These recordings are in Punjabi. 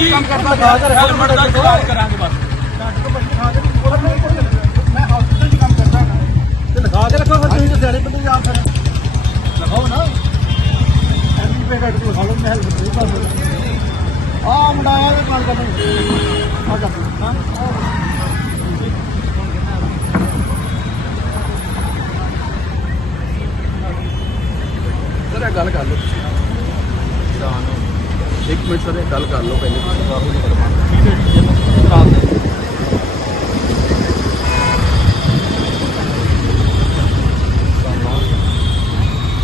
ਜੀ ਕੰਮ ਹੈਲਮਟ ਦਾ ਚਲਾਨ ਕਰਾਂਗੇ ਬਸ। ਕੰਮ ਲਿਖਾ ਕੇ ਰੱਖੋ ਫਿਰ ਤੁਸੀਂ ਸਿਆਣੇ ਬੰਦੇ ਆ ਫਿਰ। ਲਿਖਾਓ ਨਾ। ਐਮਪੀ ਪੇ ਕੱਟ ਕੇ ਲਓ ਮੈਂ ਹੈਲਪ ਕਰ ਆ ਮੁੰਡਾ ਆਇਆ ਤੇ ਨਾਲ ਕਰਨਾ। ਆ ਜਾ। ਹਾਂ ਸਰ ਗੱਲ ਕਰ ਲਓ। ਤੁਸੀਂ ਇੱਕ ਮਿੰਟ ਸਰ ਗੱਲ ਕਰ ਲਓ ਪਹਿਲੇ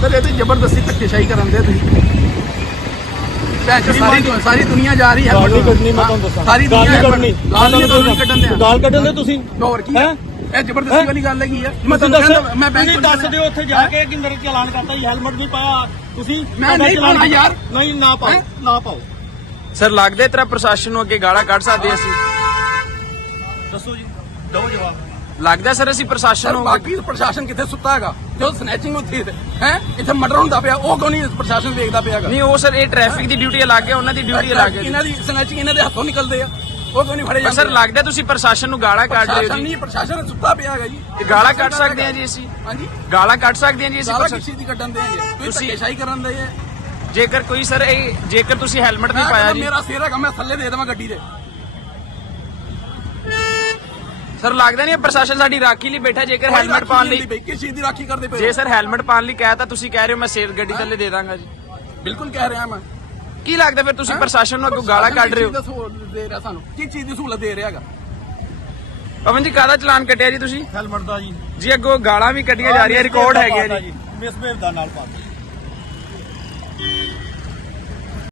ਸਰ ਇਹ ਤੇ ਜ਼ਬਰਦਸਤੀ ਧੱਕੇਸ਼ਾਹੀ ਕਰਨ ਦੇ ਤੁਸੀਂ। ਭੈਣ ਚੋ ਸਾਰੀ ਸਾਰੀ ਦੁਨੀਆ ਜਾ ਰਹੀ ਹੈ। ਗਾਲ ਕੱਢਣੀ ਮੈਂ ਤੁਹਾਨੂੰ ਦੱਸਾਂ। ਸਾਰੀ ਦੁਨੀਆ ਕੱਢਣੀ। ਦੇ ਗਾਲ ਕੱਢਣ ਦੇ ਤੁਸੀਂ। ਹੋਰ ਕੀ ਹੈਂ? ਇਹ ਜ਼ਬਰਦਸਤੀ ਵਾਲੀ ਗੱਲ ਹੈਗੀ ਆ। ਮੈਂ ਤੁਸੀਂ ਤੁਹਾਨੂੰ ਦੱਸ ਕਹਿੰਦਾ ਮੈਂ ਬੈਂਕ ਤੁਸੀਂ ਦੱਸ ਦਿਓ ਉੱਥੇ ਜਾ ਕੇ ਕਿ ਮੇਰੇ ਚਲਾਨ ਕਰਤਾ ਜੀ ਹੈਲਮਟ ਨਹੀਂ ਪਾਇਆ। ਤੁਸੀਂ ਮੈਂ ਤੁਹਾਡਾ ਨਹੀਂ ਚਲਾਨ ਪਾਉਣਾ ਯਾਰ। ਨਹੀਂ ਨਾ ਪਾਓ ਹੈਂ? ਨਾ ਪਾਓ। ਸਰ ਲੱਗਦਾ ਤੇਰਾ ਪ੍ਰਸ਼ਾਸਨ ਨੂੰ ਅੱਗੇ ਗਾਲਾਂ ਕੱਢ ਸਕਦੇ ਅਸੀਂ। ਦੱਸੋ ਜੀ ਦਿਓ ਜਵਾਬ। ਲੱਗਦਾ ਸਰ ਅਸੀਂ ਪ੍ਰਸ਼ਾਸਨ ਸਰ ਨੂੰ ਬਾਕੀ ਪ੍ਰਸ਼ਾਸਨ ਕਿੱਥੇ ਸੁੱਤਾ ਹੈਗਾ? ਜੋ ਸਨੈਚਿੰਗ ਹੁੰਦੀ ਹੈ ਹੈ? ਇੱਥੇ ਮਰਡਰ ਹੁੰਦਾ ਪਿਆ ਉਹ ਕਿਉਂ ਨਹੀਂ ਪ੍ਰਸ਼ਾਸਨ ਵੇਖਦਾ ਪਿਆ ਹੈਗਾ? ਨਹੀਂ ਉਹ ਸਰ ਇਹ ਟ੍ਰੈਫਿਕ ਦੀ ਡਿਊਟੀ ਅਲੱਗ ਹੈ ਉਹਨਾਂ ਦੀ ਡਿਊਟੀ ਅਲੱਗ ਹੈ ਇਹਨਾਂ ਦੀ ਸਨੈਚਿੰਗ ਇਹਨਾਂ ਦੇ ਹੱਥੋਂ ਨਿਕਲਦੇ ਆ। ਉਹ ਕਿਉਂ ਨਹੀਂ ਫੜੇ ਪਰ ਸਰ ਲੱਗਦਾ ਤੁਸੀਂ ਪ੍ਰਸ਼ਾਸਨ ਨੂੰ ਗਾਲਾਂ ਕੱਢ ਰਹੇ ਹੋ ਜੀ। ਨਹੀਂ ਪ੍ਰਸ਼ਾਸਨ ਸੁੱਤਾ ਪਿਆ ਹੈਗਾ ਜੀ। ਤੇ ਗਾਲਾਂ ਕੱਢ ਸਕਦੇ ਹਾਂ ਜੀ ਅਸੀਂ? ਹਾਂਜੀ। ਗਾਲਾਂ ਕੱਢ ਸਕਦੇ ਹਾਂ ਜੀ ਅਸੀਂ ਸਾਰਾ ਪ੍ਰਸ਼ਾਸਨ ਕਿਸੇ ਦੀ ਕੱਢਣ ਦੇ ਹੈਗੇ ਤੁਸੀਂ ਤੁਸੀਂ- ਧੱਕੇਸ਼ਾਹੀ ਕਰਨ ਦੇ ਹੈ ਜੇਕਰ ਕੋਈ ਸਰ ਇਹ ਜੇਕਰ ਤੁਸੀਂ ਹੈਲਮਟ ਨਹੀਂ ਮੈਂ ਪਾਇਆ ਕਹਿੰਦਾ ਜੀ। ਮੇਰਾ ਸਿਰ ਹੈਗਾ ਮੈਂ ਥੱਲੇ ਦੇ ਦੇਵਾਂ ਗੱਡੀ ਦੇ। ਸਰ ਲੱਗਦਾ ਨਹੀਂ ਇਹ ਪ੍ਰਸ਼ਾਸਨ ਸਾਡੀ ਰਾਖੀ ਲਈ ਬੈਠਾ ਜੇਕਰ ਹੈਲਮਟ ਪਾਉਣ ਲਈ ਕਿਸ ਚੀਜ਼ ਦੀ ਰਾਖੀ ਕਰਦੇ ਪਏ ਜੇ ਸਰ ਹੈਲਮਟ ਪਾਉਣ ਲਈ ਕਹਿ ਤਾਂ ਤੁਸੀਂ ਕਹਿ ਰਹੇ ਹੋ ਮੈਂ ਸੇਫ ਗੱਡੀ ਥੱਲੇ ਦੇ ਦਾਂਗਾ ਜੀ। ਬਿਲਕੁਲ ਕਹਿ ਰਿਹਾ ਮੈਂ। ਕੀ ਲੱਗਦਾ ਫਿਰ ਤੁਸੀਂ ਪ੍ਰਸ਼ਾਸਨ ਨੂੰ ਅੱਗੋਂ ਗਾਲਾਂ ਕੱਢ ਰਹੇ ਹੋ? ਦੇ ਰਿਹਾ ਸਾਨੂੰ? ਕੀ ਚੀਜ਼ ਦੀ ਸਹੂਲਤ ਦੇ ਰਿਹਾ ਹੈਗਾ? ਪਵਨ ਜੀ ਕਾਹਦਾ ਚਲਾਨ ਕੱਟਿਆ ਜੀ ਤੁਸੀਂ? ਹੈਲਮਟ ਦਾ ਜੀ। ਜੀ ਅੱਗੋਂ ਗਾਲਾਂ ਵੀ ਕੱਢੀਆਂ ਜਾ ਰਹੀਆਂ ਰਿਕਾਰਡ ਹੈਗੇ ਆ ਜੀ। ਮਿਸਬੇਵ ਦਾ ਨਾਲ ਪਾ